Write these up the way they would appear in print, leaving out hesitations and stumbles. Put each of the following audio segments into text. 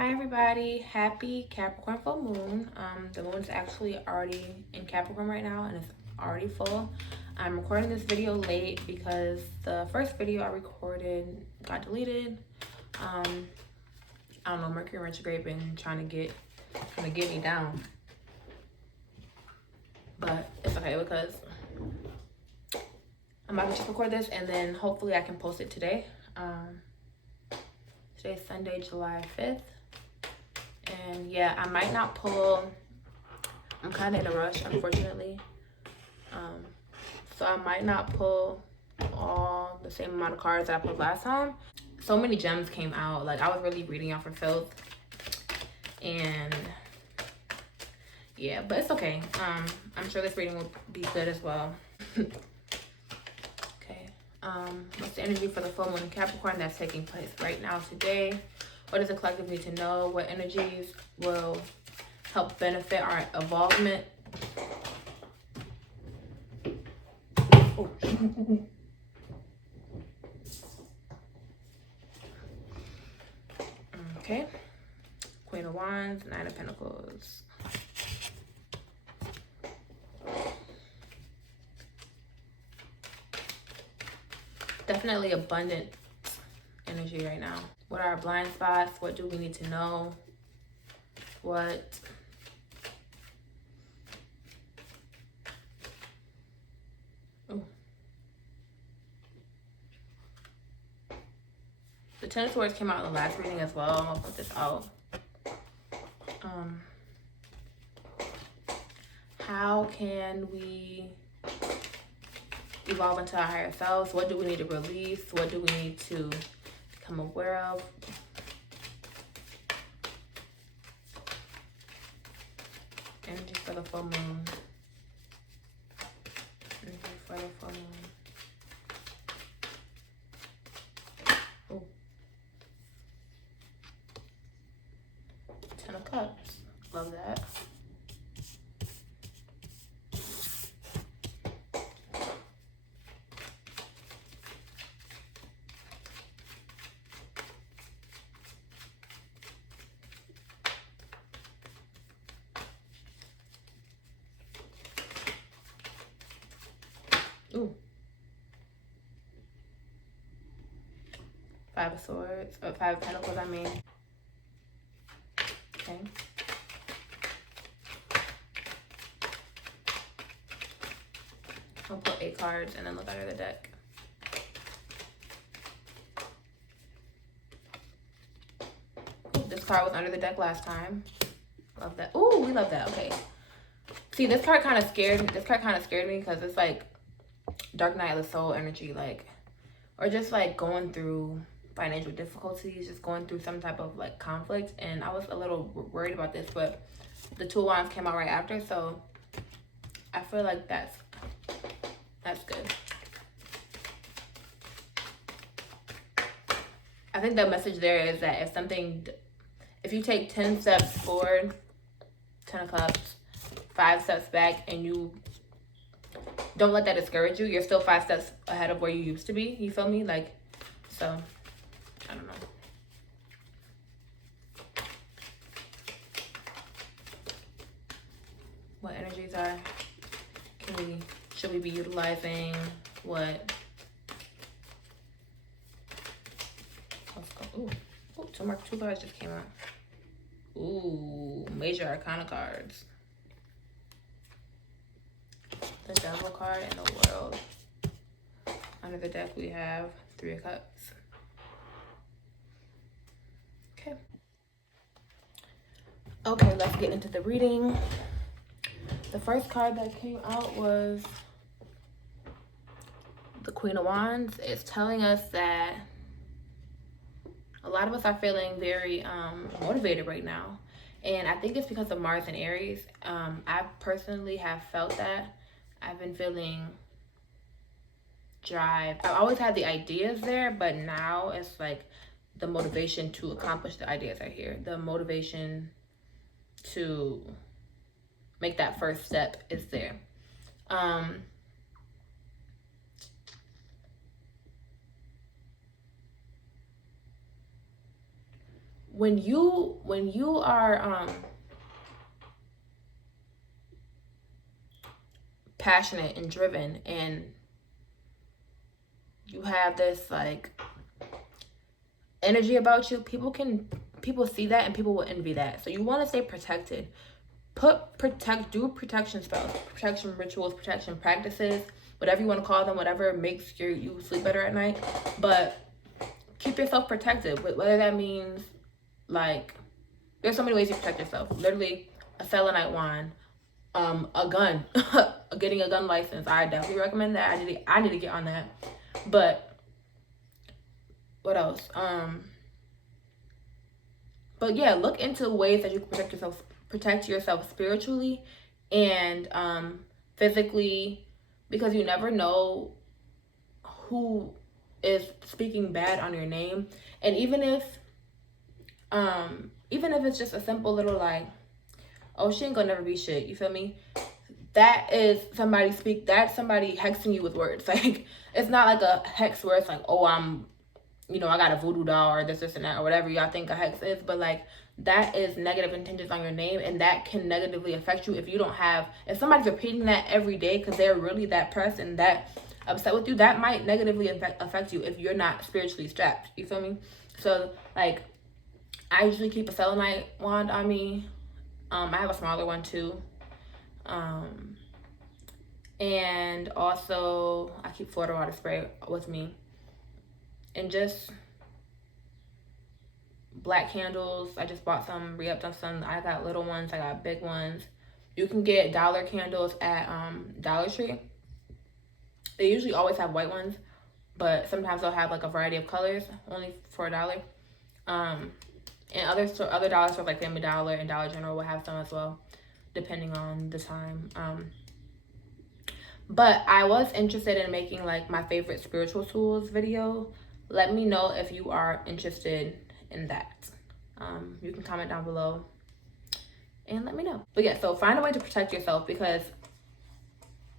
Hi everybody, happy Capricorn full moon. The moon is actually already in Capricorn right now and it's already full. I'm recording this video late because the first video I recorded got deleted. I don't know, Mercury retrograde been trying to get me down. But it's okay because I'm about to just record this and then hopefully I can post it today. Today's Sunday, July 5th. And yeah, I might not pull. I'm kind of in a rush, unfortunately. So I might not pull all the same amount of cards that I pulled last time. So many gems came out. Like, I was really reading off for filth. And yeah, but it's okay. I'm sure this reading will be good as well. Okay. What's the energy for the full moon in Capricorn that's taking place right now today? What does the collective need to know? What energies will help benefit our involvement? Oh. Okay. Queen of Wands, Nine of Pentacles. Definitely abundant energy right now. What are our blind spots? What do we need to know? What the Ten of Swords came out in the last reading as well. I'm gonna put this out. How can we evolve into our higher selves? What do we need to release? What do we need to become aware of? Energy for the full moon. Energy for the full moon. Oh. 10 of Cups. Love that. Ooh. Five of Swords, or Five of Pentacles, I mean. Okay. I'll put 8 cards and then look under the deck. Ooh, this card was under the deck last time. Love that. Ooh, we love that. Okay. See, this card kind of scared me. This card kind of scared me because it's like Dark Night of the Soul energy, like, or just like going through financial difficulties, just going through some type of like conflict. And I was a little worried about this, but the Two of Wands came out right after, so I feel like that's good. I think the message there is that if you take 10 steps forward, 10 of Cups, 5 steps back, and you don't let that discourage you, you're still 5 steps ahead of where you used to be. You feel me? Like, so I don't know. What energies should we be utilizing? What? Let's go. Ooh, two cards just came out. Ooh, major arcana cards. The Devil card and the World. Under the deck we have 3 of Cups. Okay, let's get into the reading. The first card that came out was the Queen of Wands. It's telling us that a lot of us are feeling very motivated right now. And I think it's because of Mars and Aries. I personally have felt that. I've been feeling drive. I always had the ideas there, but now it's like the motivation to accomplish the ideas are here. The motivation to make that first step is there. when you are passionate and driven, and you have this like energy about you, people see that, and people will envy that. So you want to stay protected. Do protection spells, protection rituals, protection practices, whatever you want to call them, whatever makes you sleep better at night. But keep yourself protected, whether that means like, there's so many ways you protect yourself. Literally, a selenite wand, a gun, getting a gun license. I definitely recommend that. I need to get on that. But what else? But yeah, look into ways that you can protect yourself spiritually and physically, because you never know who is speaking bad on your name. And even if it's just a simple little like, oh, she ain't gonna never be shit, you feel me? That is somebody hexing you with words. Like, it's not like a hex where it's like, oh, I got a voodoo doll or this and that or whatever y'all think a hex is. But like, that is negative intentions on your name, and that can negatively affect you if somebody's repeating that every day because they're really that pressed and that upset with you. That might negatively affect you if you're not spiritually strapped, you feel me? So like, I usually keep a selenite wand on me. I have a smaller one too. And also I keep Florida water spray with me, and just black candles. I just bought some, re-upped on some. I got little ones, I got big ones. You can get dollar candles at Dollar Tree. They usually always have white ones, but sometimes they'll have like a variety of colors, only for $1. And other dollar stores like Family Dollar and Dollar General will have some as well, depending on the time. But I was interested in making like my favorite spiritual tools video. Let me know if you are interested in that. You can comment down below and let me know. But yeah, so find a way to protect yourself, because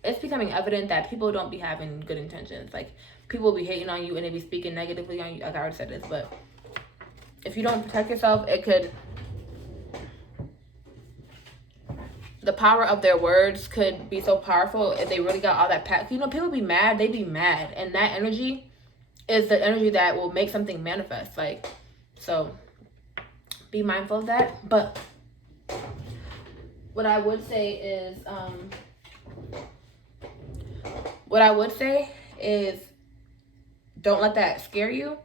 it's becoming evident that people don't be having good intentions. Like, people be hating on you and they be speaking negatively on you. Like I already said this, but if you don't protect yourself, the power of their words could be so powerful if they really got all that people be mad, they be mad, and that energy is the energy that will make something manifest. Like, so be mindful of that. But what I would say is don't let that scare you,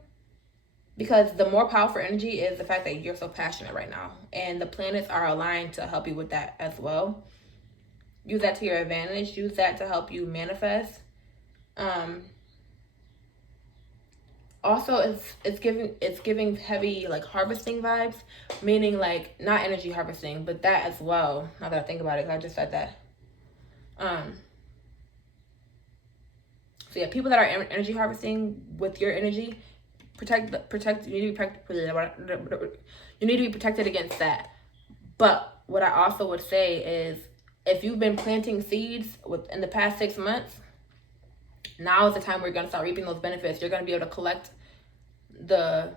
because the more powerful energy is the fact that you're so passionate right now, and the planets are aligned to help you with that as well. Use that to your advantage. Use that to help you manifest. Also, it's giving heavy like harvesting vibes, meaning like not energy harvesting, but that as well. Now that I think about it, 'cause I just said that. So yeah, people that are energy harvesting with your energy, protect. You need to be protected against that. But what I also would say is, if you've been planting seeds in the past 6 months, now is the time where you're gonna start reaping those benefits. You're gonna be able to collect the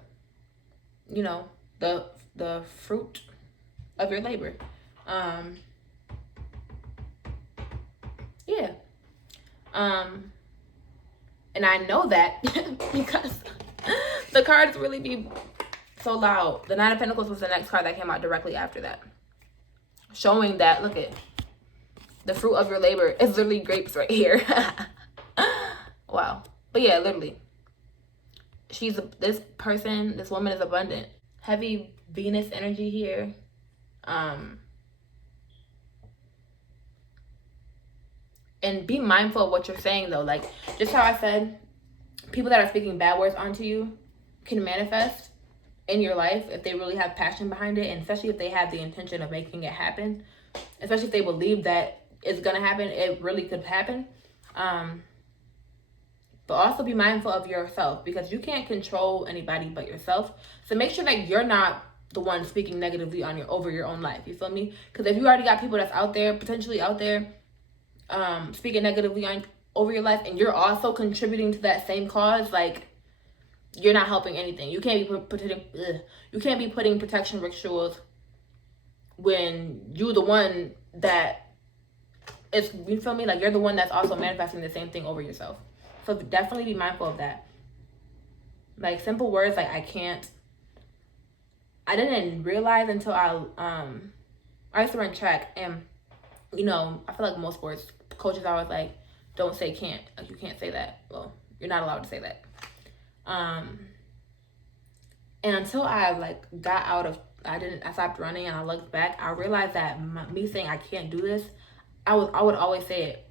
fruit of your labor. Yeah. And I know that because the cards really be so loud. The Nine of Pentacles was the next card that came out directly after that, showing that, look at the fruit of your labor is literally grapes right here. Wow. But yeah, literally, this woman is abundant. Heavy Venus energy here. And be mindful of what you're saying though. Like, just how I said, people that are speaking bad words onto you can manifest in your life if they really have passion behind it, and especially if they have the intention of making it happen. Especially if they believe that it's gonna happen, it really could happen. But also be mindful of yourself, because you can't control anybody but yourself. So make sure that you're not the one speaking negatively over your own life. You feel me? Because if you already got people that's potentially out there, speaking negatively over your life, and you're also contributing to that same cause, like, you're not helping anything. You can't be putting protection rituals when you're the one that is, you feel me? Like, you're the one that's also manifesting the same thing over yourself. So definitely be mindful of that. Like, simple words like I can't. I didn't realize until I used to run track, and you know, I feel like most sports coaches are always like, don't say can't. Like, you can't say that. Well, you're not allowed to say that. And until I like got out of, I stopped running and I looked back, I realized that me saying I can't do this, I would always say it,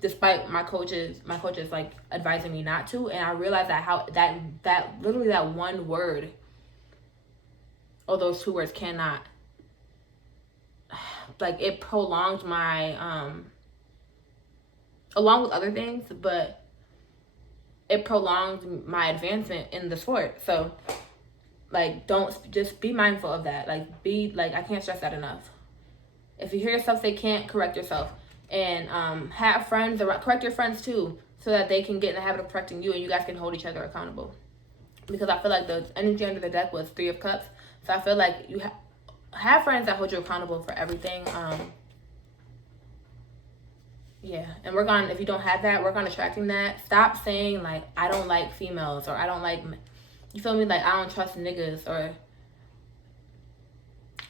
despite my coaches like advising me not to. And I realized that how that literally that one word, or those two words, cannot, like, it prolonged my along with other things, but it prolonged my advancement in the sport. So like, just be mindful of that. Like, I can't stress that enough. If you hear yourself say can't, correct yourself. And have friends, correct your friends too, so that they can get in the habit of correcting you and you guys can hold each other accountable. Because I feel like the energy under the deck was 3 of Cups. So I feel like you have friends that hold you accountable for everything. Yeah, and work on, if you don't have that, work on attracting that. Stop saying like, I don't like females, or I don't like, you feel me, like, I don't trust niggas. Or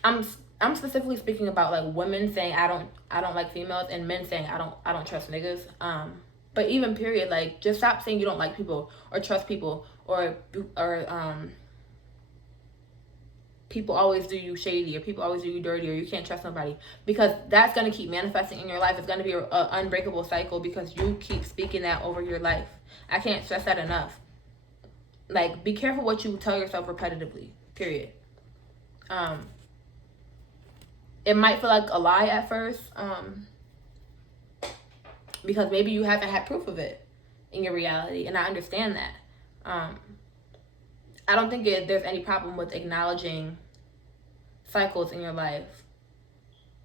I'm specifically speaking about like women saying I don't like females, and men saying I don't trust niggas. But even period, like, just stop saying you don't like people or trust people, or people always do you shady, or people always do you dirty, or you can't trust nobody, because that's going to keep manifesting in your life. It's going to be an unbreakable cycle because you keep speaking that over your life. I can't stress that enough. Like, be careful what you tell yourself repetitively, period. It might feel like a lie at first, because maybe you haven't had proof of it in your reality, and I understand that. I don't think there's any problem with acknowledging cycles in your life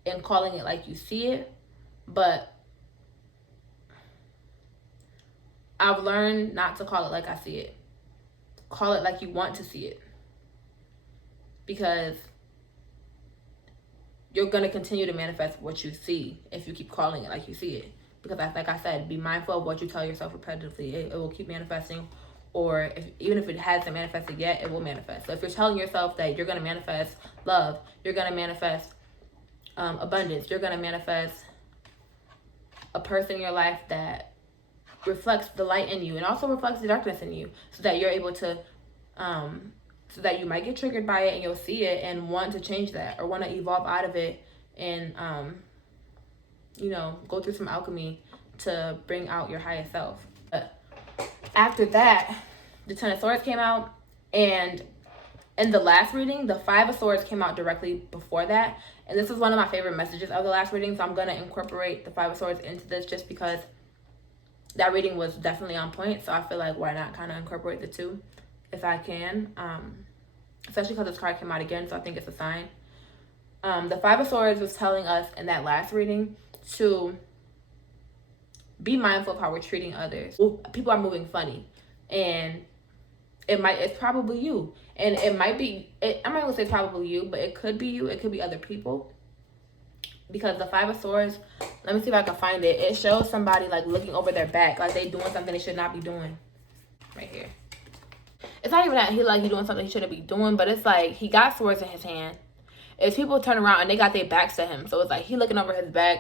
and calling it like you see it, but I've learned not to call it like I see it. Call it like you want to see it, because you're going to continue to manifest what you see if you keep calling it like you see it. Because like I said, be mindful of what you tell yourself repetitively. It will keep manifesting. Or even if it hasn't manifested yet, it will manifest. So if you're telling yourself that you're going to manifest love, you're going to manifest abundance, you're going to manifest a person in your life that reflects the light in you and also reflects the darkness in you, so that you're able to, so that you might get triggered by it and you'll see it and want to change that, or want to evolve out of it and, you know, go through some alchemy to bring out your highest self. But after that, the 10 of Swords came out, and in the last reading, the 5 of Swords came out directly before that. And this is one of my favorite messages of the last reading, so I'm going to incorporate the 5 of Swords into this just because that reading was definitely on point. So I feel like, why not kind of incorporate the two if I can, especially because this card came out again, so I think it's a sign. The 5 of Swords was telling us in that last reading to be mindful of how we're treating others. People are moving funny, and it's probably you, and I'm not gonna say probably you, but it could be you, it could be other people, because the 5 of Swords, let me see if I can find it. It shows somebody like looking over their back, like they doing something they should not be doing. Right here. It's not even that he doing something he shouldn't be doing, but it's like he got swords in his hand. It's people turn around and they got their backs to him, so it's like he looking over his back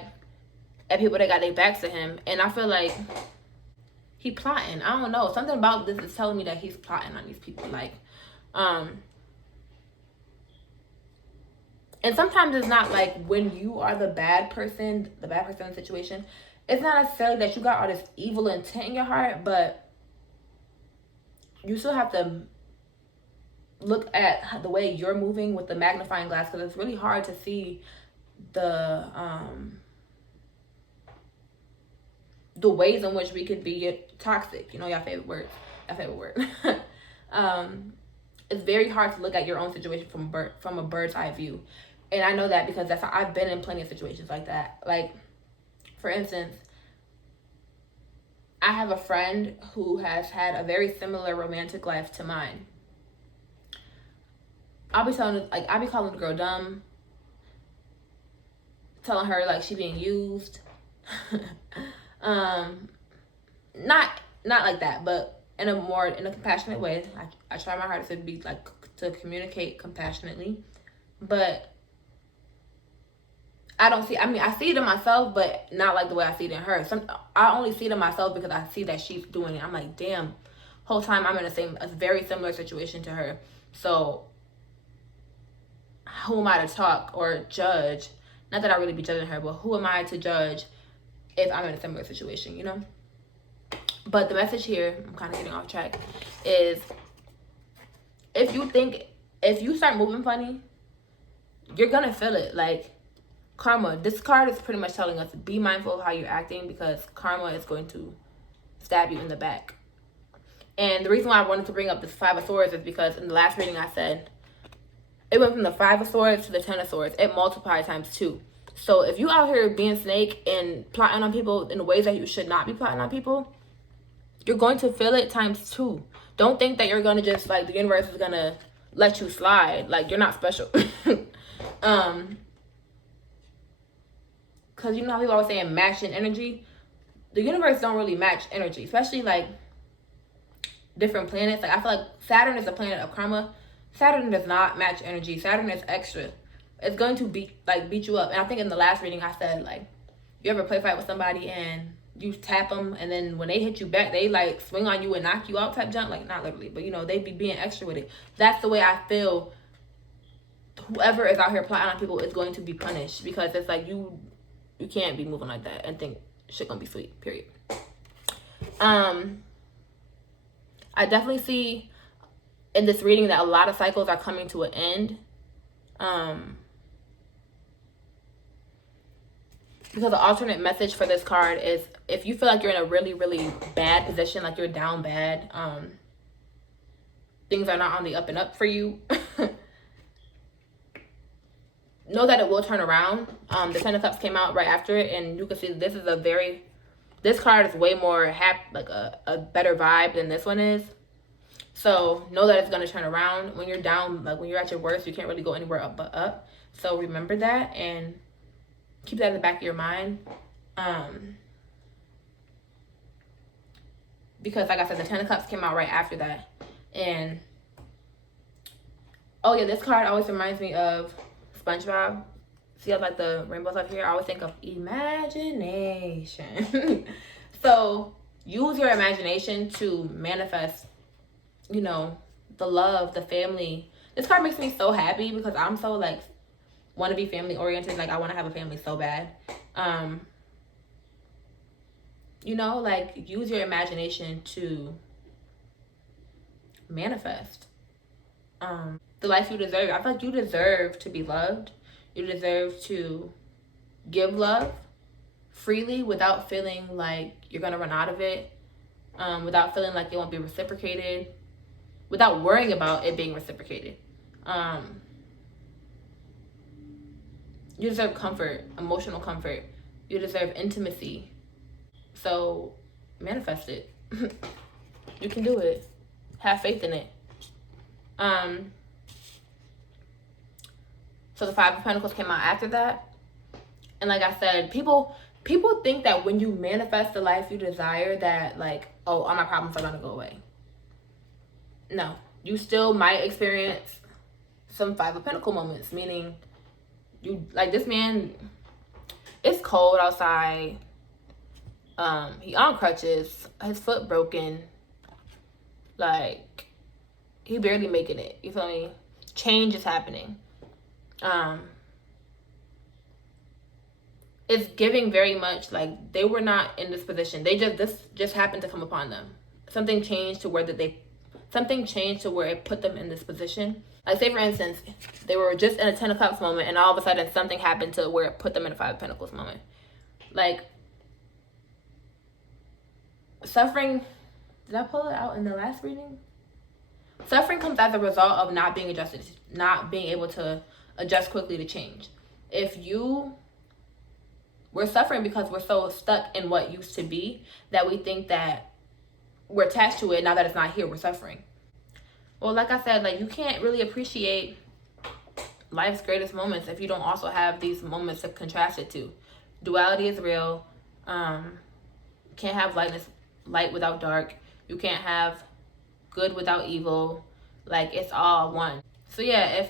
at people that got their backs to him, and I feel like he plotting. I don't know, something about this is telling me that he's plotting on these people, like, and sometimes it's not like when you are the bad person in the situation, it's not necessarily that you got all this evil intent in your heart, but you still have to look at the way you're moving with the magnifying glass, because it's really hard to see the ways in which we could be toxic. You know, your favorite word. It's very hard to look at your own situation from a bird's eye view. And I know that because I've been in plenty of situations like that. Like, for instance, I have a friend who has had a very similar romantic life to mine. I'll be calling the girl dumb, telling her like she being used. Not like that, but in a compassionate way. I try my hardest to be like to communicate compassionately, but I see it in myself, but not like the way I see it in her. I only see it in myself because I see that she's doing it. I'm like, damn, whole time I'm in a very similar situation to her. So who am I to talk or judge? Not that I really be judging her, but who am I to judge if I'm in a similar situation, you know? But the message here, I'm kind of getting off track, is if you start moving funny, you're gonna feel it. Like, karma, this card is pretty much telling us be mindful of how you're acting, because karma is going to stab you in the back. And the reason why I wanted to bring up this Five of Swords is because in the last reading I said it went from the Five of Swords to the Ten of Swords. It multiplied times 2. So if you out here being snake and plotting on people in ways that you should not be plotting on people, you're going to feel it times 2. Don't think that you're going to just, like, the universe is going to let you slide. Like, you're not special. Because you know how people always saying matching energy? The universe don't really match energy, especially, like, different planets. Like, I feel like Saturn is a planet of karma. Saturn does not match energy. Saturn is extra. It's going to beat you up. And I think in the last reading I said, like, you ever play fight with somebody and you tap them, and then when they hit you back, they like swing on you and knock you out type junk? Like, not literally, but you know, they be being extra with it. That's the way I feel. Whoever is out here plotting on people is going to be punished, because it's like you can't be moving like that and think shit gonna be sweet, period. I definitely see in this reading that a lot of cycles are coming to an end. Because the alternate message for this card is, if you feel like you're in a really, really bad position, like you're down bad, things are not on the up and up for you, know that it will turn around. The Ten of Cups came out right after it, and you can see this card is way more like a better vibe than this one is. So know that it's going to turn around. When you're down, like when you're at your worst, you can't really go anywhere up but up. So remember that and keep that in the back of your mind. Because like I said, the Ten of Cups came out right after that. And oh yeah, this card always reminds me of SpongeBob. See how like the rainbows up here? I always think of imagination. So use your imagination to manifest, you know, the love, the family. This card makes me so happy because I'm so like want to be family oriented. Like I want to have a family so bad. You know, like use your imagination to manifest the life you deserve. I feel like you deserve to be loved. You deserve to give love freely without feeling like you're gonna run out of it, without feeling like it won't be reciprocated, without worrying about it being reciprocated. You deserve comfort, emotional comfort. You deserve intimacy. So manifest it. You can do it. Have faith in it. So the Five of Pentacles came out after that. And like I said, people think that when you manifest the life you desire, that like, oh, all my problems are gonna go away. No, you still might experience some Five of Pentacles moments, meaning you, like this man, it's cold outside. He on crutches, his foot broken, like he barely making it. You feel me? Change is happening. It's giving very much like they were not in this position. This just happened to come upon them. Something changed to where it put them in this position. Like say for instance, they were just in a Ten of Cups moment, and all of a sudden something happened to where it put them in a Five of Pentacles moment. Like suffering, did I pull it out in the last reading? Suffering comes as a result of not being adjusted, not being able to adjust quickly to change. If you We're suffering because we're so stuck in what used to be that we think that we're attached to it. Now that it's not here, we're suffering. Well, like I said, like, you can't really appreciate life's greatest moments if you don't also have these moments to contrast it to. Duality is real. Can't have light without dark. You can't have good without evil. Like, it's all one. So yeah, if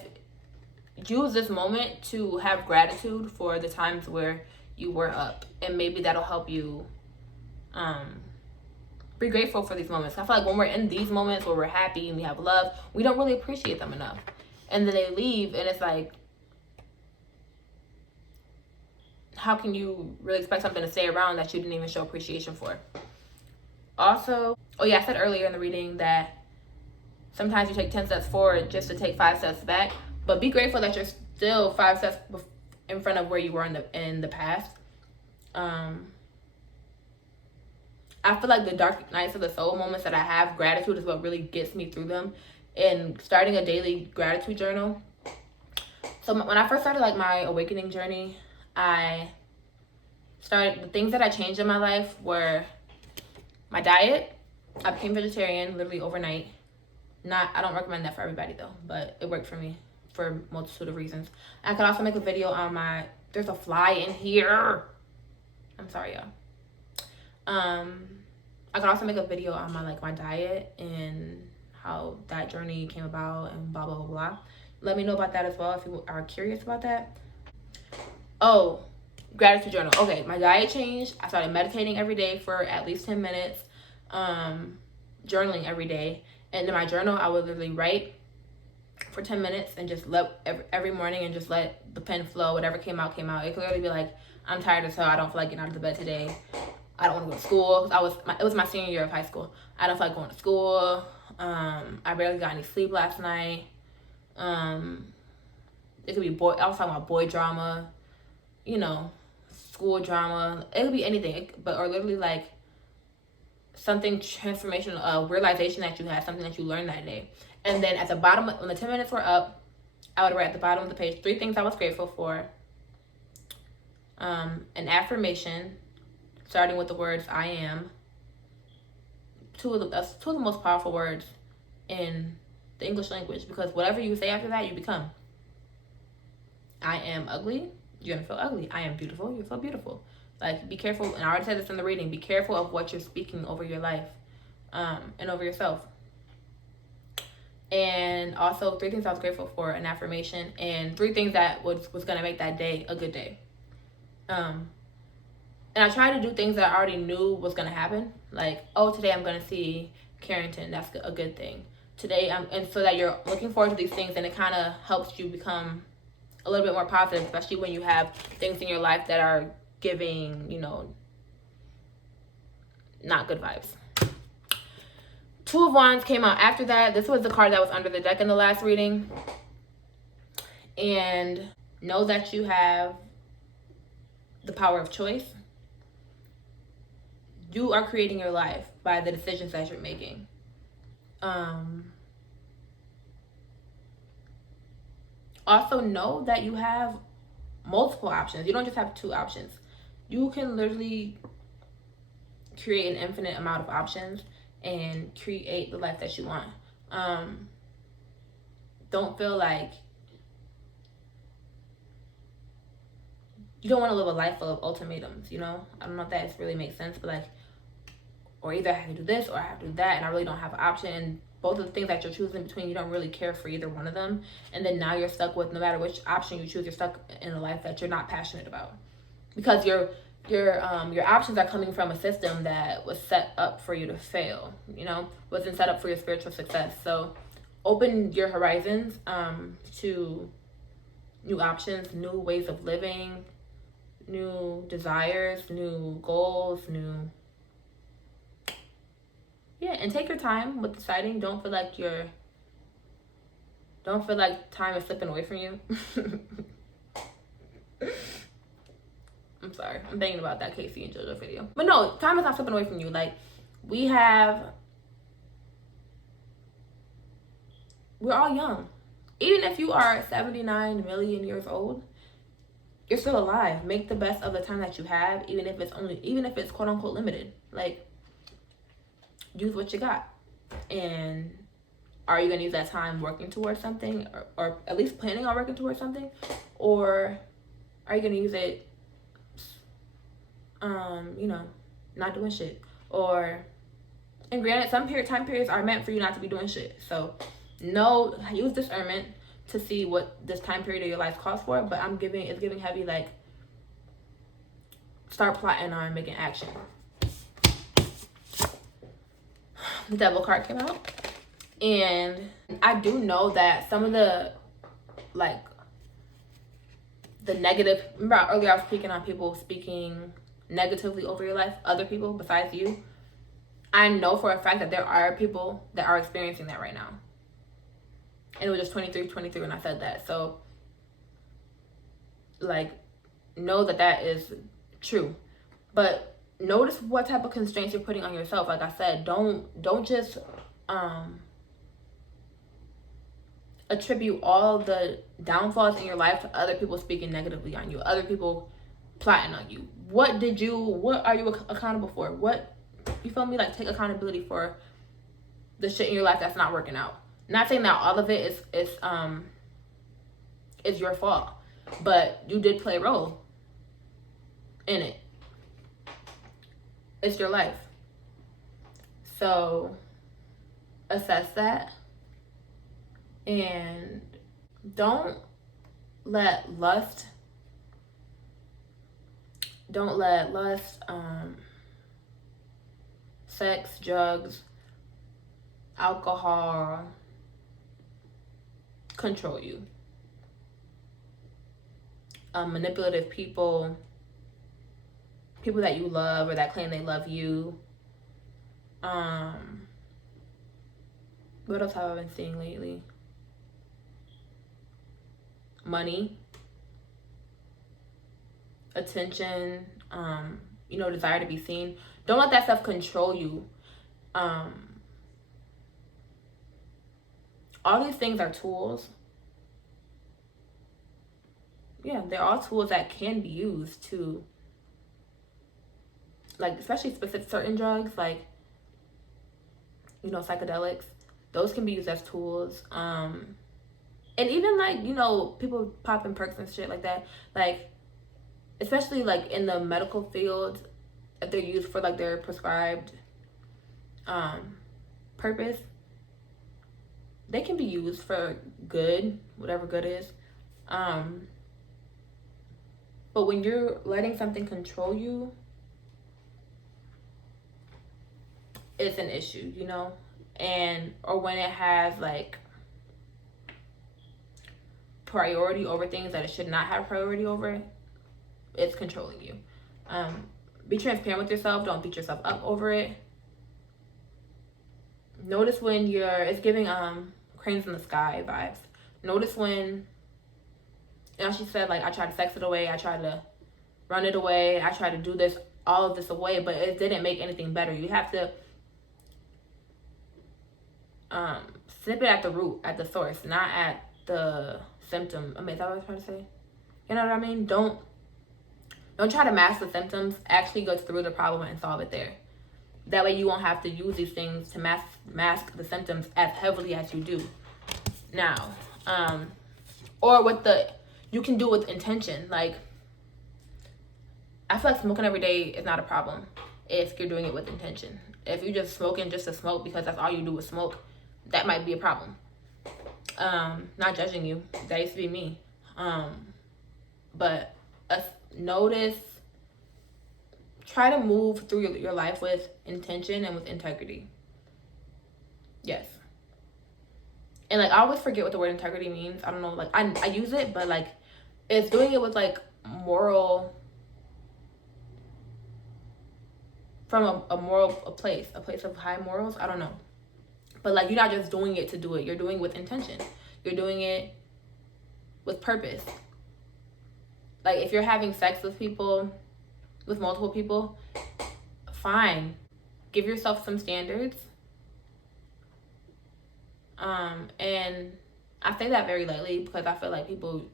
use this moment to have gratitude for the times where you were up, and maybe that'll help you be grateful for these moments. I feel like when we're in these moments where we're happy and we have love, we don't really appreciate them enough, and then they leave, and it's like, how can you really expect something to stay around that you didn't even show appreciation for? Also, oh yeah, I said earlier in the reading that sometimes you take 10 steps forward just to take 5 steps back, but be grateful that you're still 5 steps in front of where you were in the past. I feel like the dark nights of the soul moments that I have, gratitude is what really gets me through them. And starting a daily gratitude journal. So when I first started like my awakening journey, the things that I changed in my life were my diet. I became vegetarian literally overnight. I don't recommend that for everybody though, but it worked for me for a multitude of reasons. I could also make a video on there's a fly in here. I'm sorry, y'all. I could also make a video on my diet and how that journey came about and blah, blah, blah, blah. Let me know about that as well if you are curious about that. Oh, gratitude journal. Okay, my diet changed. I started meditating every day for at least 10 minutes, journaling every day. And in my journal, I would literally write for 10 minutes and just let every morning and just let the pen flow. Whatever came out, came out. It could literally be like, I'm tired as hell. I don't feel like getting out of the bed today. I don't want to go to school. It was my senior year of high school. I don't feel like going to school. I barely got any sleep last night. It could be I was talking about boy drama, school drama. It could be anything, or literally like something transformational, a realization that you had, something that you learned that day. And then at the bottom, when the 10 minutes were up, I would write at the bottom of the page 3 things I was grateful for. An affirmation, starting with the words I am. That's two of the most powerful words in the English language, because whatever you say after that, you become. I am ugly, you're gonna feel ugly. I am beautiful, you feel beautiful. Like, be careful, and I already said this in the reading, be careful of what you're speaking over your life, and over yourself. And also 3 things I was grateful for, an affirmation, and 3 things that was gonna make that day a good day. And I tried to do things that I already knew was gonna happen. Like, oh, today I'm gonna see Carrington. That's a good thing. Today, and so that you're looking forward to these things, and it kind of helps you become a little bit more positive, especially when you have things in your life that are giving, not good vibes. 2 of Wands came out after that. This was the card that was under the deck in the last reading. And know that you have the power of choice. You are creating your life by the decisions that you're making. Also know that you have multiple options. You don't just have 2 options. You can literally create an infinite amount of options and create the life that you want. Don't feel like you don't want to live a life full of ultimatums, I don't know if that really makes sense, but like, or either I have to do this or I have to do that, and I really don't have an option. And both of the things that you're choosing between, you don't really care for either one of them. And then now you're stuck with, no matter which option you choose, you're stuck in a life that you're not passionate about, because your options are coming from a system that was set up for you to fail, wasn't set up for your spiritual success. So open your horizons to new options, new ways of living, new desires, new goals, and take your time with deciding. Don't feel like time is slipping away from you. I'm sorry, I'm thinking about that Casey and JoJo video. But no, time is not slipping away from you. Like, we're all young. Even if you are 79 million years old, you're still alive. Make the best of the time that you have, even if it's quote unquote limited. Like, use what you got. And are you gonna use that time working towards something, or at least planning on working towards something, or are you gonna use it not doing shit? Or, and granted, some time periods are meant for you not to be doing shit. So use discernment to see what this time period of your life calls for. But it's giving heavy, like, start plotting on making action. The Devil card came out. And I do know that some of the, like, the negative, remember earlier I was speaking on people speaking negatively over your life, other people besides you. I know for a fact that there are people that are experiencing that right now. And it was just 23 when I said that. So, like, know that is true. But notice what type of constraints you're putting on yourself. Like I said, don't just attribute all the downfalls in your life to other people speaking negatively on you, other people plotting on you. What are you accountable for? You feel me? Like, take accountability for the shit in your life that's not working out. Not saying that all of it is your fault, but you did play a role in it. It's your life. So assess that, and don't let lust, sex, drugs, alcohol control you. Manipulative people that you love or that claim they love you. What else have I been seeing lately? Money, attention, desire to be seen. Don't let that stuff control you. All these things are tools. Yeah, they're all tools that can be used to, like, especially specific certain drugs, like, psychedelics. Those can be used as tools. And even, like, people popping perks and shit like that. Like, especially, like, in the medical field, if they're used for, like, their prescribed purpose, they can be used for good, whatever good is. But when you're letting something control you, it's an issue, or when it has, like, priority over things that it should not have priority over, it's controlling you. Be transparent with yourself. Don't beat yourself up over it. Notice when it's giving cranes in the sky vibes. Notice when, she said, like, I tried to sex it away, I tried to run it away, I tried to do all of this away, but it didn't make anything better. You have to snip it at the root, at the source, not at the symptom. Is that what I was trying to say? You know what I mean? Don't try to mask the symptoms. Actually go to the root of the problem and solve it there. That way you won't have to use these things to mask the symptoms as heavily as you do now. Or you can do with intention. Like, I feel like smoking every day is not a problem if you're doing it with intention. If you're just smoking just to smoke because that's all you do is smoke, that might be a problem. Not judging you. That used to be me. But notice, try to move through your life with intention and with integrity. Yes. And, like, I always forget what the word integrity means. I don't know, like, I use it, but, like, it's doing it with, like, moral, from a place of high morals. I don't know. But, like, you're not just doing it to do it. You're doing it with intention. You're doing it with purpose. Like, if you're having sex with multiple people, fine. Give yourself some standards. And I say that very lightly because I feel like people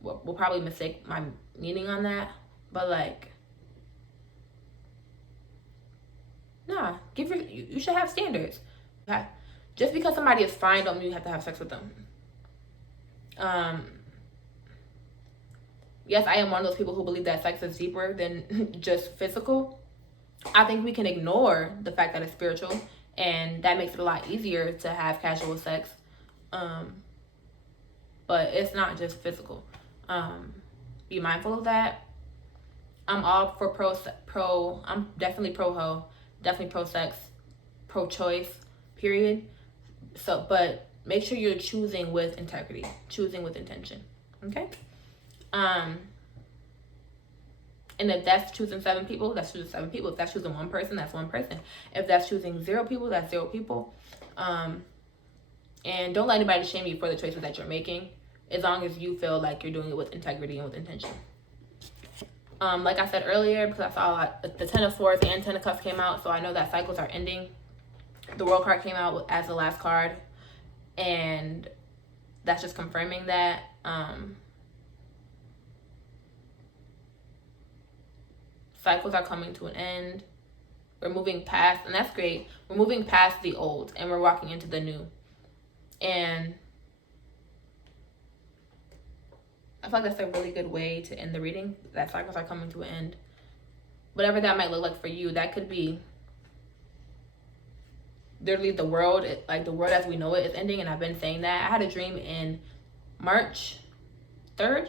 will probably mistake my meaning on that. But like, nah, you should have standards. Okay? Just because somebody is fine don't mean you have to have sex with them. Yes, I am one of those people who believe that sex is deeper than just physical. I think we can ignore the fact that it's spiritual, and that makes it a lot easier to have casual sex. But it's not just physical. Be mindful of that. I'm all for I'm definitely pro-ho, definitely pro-sex, pro-choice, period. So, but make sure you're choosing with integrity, choosing with intention, okay? And if that's choosing 7 people, that's choosing 7 people. If that's choosing 1 person, that's 1 person. If that's choosing 0 people, that's 0 people. And don't let anybody shame you for the choices that you're making, as long as you feel like you're doing it with integrity and with intention. Like I said earlier, because I saw the 10 of Swords and 10 of Cups came out, so I know that cycles are ending. The World card came out as the last card, and that's just confirming that. Cycles are coming to an end. We're moving past, and that's great. We're moving past the old, and we're walking into the new. And I feel like that's a really good way to end the reading, that cycles are coming to an end. Whatever that might look like for you, that could be literally the world, like the world as we know it is ending, and I've been saying that. I had a dream in March 3rd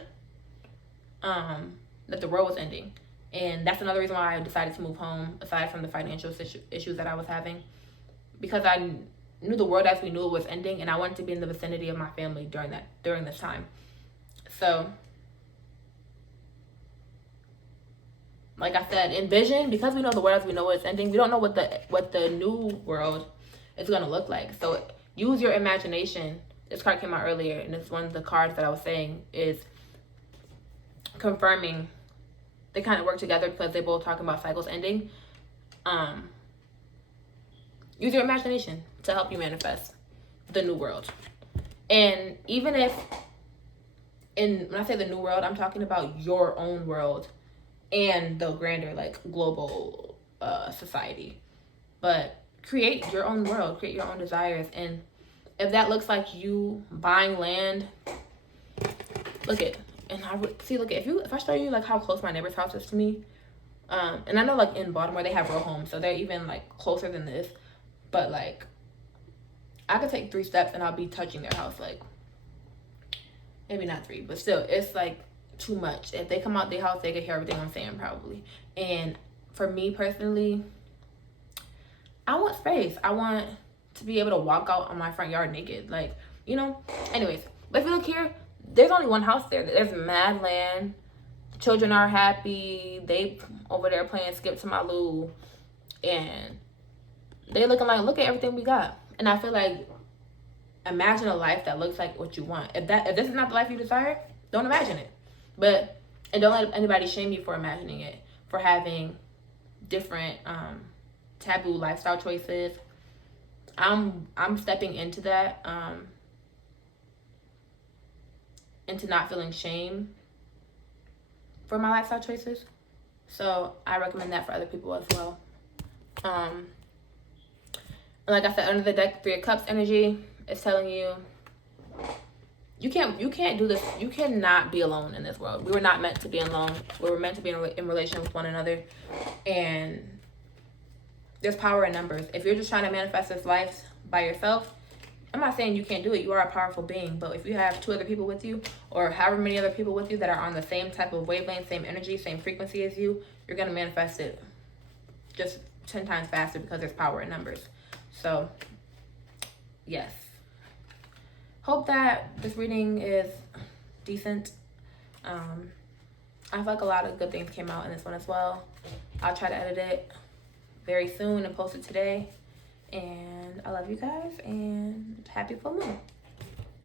that the world was ending. And that's another reason why I decided to move home, aside from the financial issues that I was having. Because I knew the world as we knew it was ending, and I wanted to be in the vicinity of my family during this time. So, like I said, envision, because we know the world as we know it is ending, we don't know what the new world is going to look like. So use your imagination. This card came out earlier, and it's one of the cards that I was saying is confirming they kind of work together because they both talking about cycles ending. Use your imagination to help you manifest the new world. And even if, when I say the new world, I'm talking about your own world and the grander, like, global society. But create your own world, create your own desires. And if that looks like you buying land, look at, and I would see, look, if I show you like how close my neighbor's house is to me, and I know like in Baltimore they have row homes, so they're even like closer than this, but like I could take 3 steps and I'll be touching their house, like maybe not 3, but still, it's like too much. If they come out their house, they could hear everything I'm saying probably. And for me personally, I want space. I want to be able to walk out on my front yard naked, like, you know. Anyways, but if you look here, there's only one house there. There's mad land. Children are happy. They over there playing Skip to My Lou. And they looking like, look at everything we got. And I feel like, imagine a life that looks like what you want. If this is not the life you desire, don't imagine it. And don't let anybody shame you for imagining it, for having different taboo lifestyle choices. I'm stepping into that. Into not feeling shame for my lifestyle choices. So I recommend that for other people as well. And like I said, under the deck, 3 of Cups energy is telling you you can't do this. You cannot be alone in this world. We were not meant to be alone. We were meant to be in relation with one another. And there's power in numbers. If you're just trying to manifest this life by yourself, I'm not saying you can't do it. You are a powerful being. But if you have 2 other people with you, or however many other people with you that are on the same type of wavelength, same energy, same frequency as you, you're going to manifest it just 10 times faster, because there's power in numbers. So, yes. Hope that this reading is decent. I feel like a lot of good things came out in this one as well. I'll try to edit it very soon and post it today. And I love you guys, and happy full moon.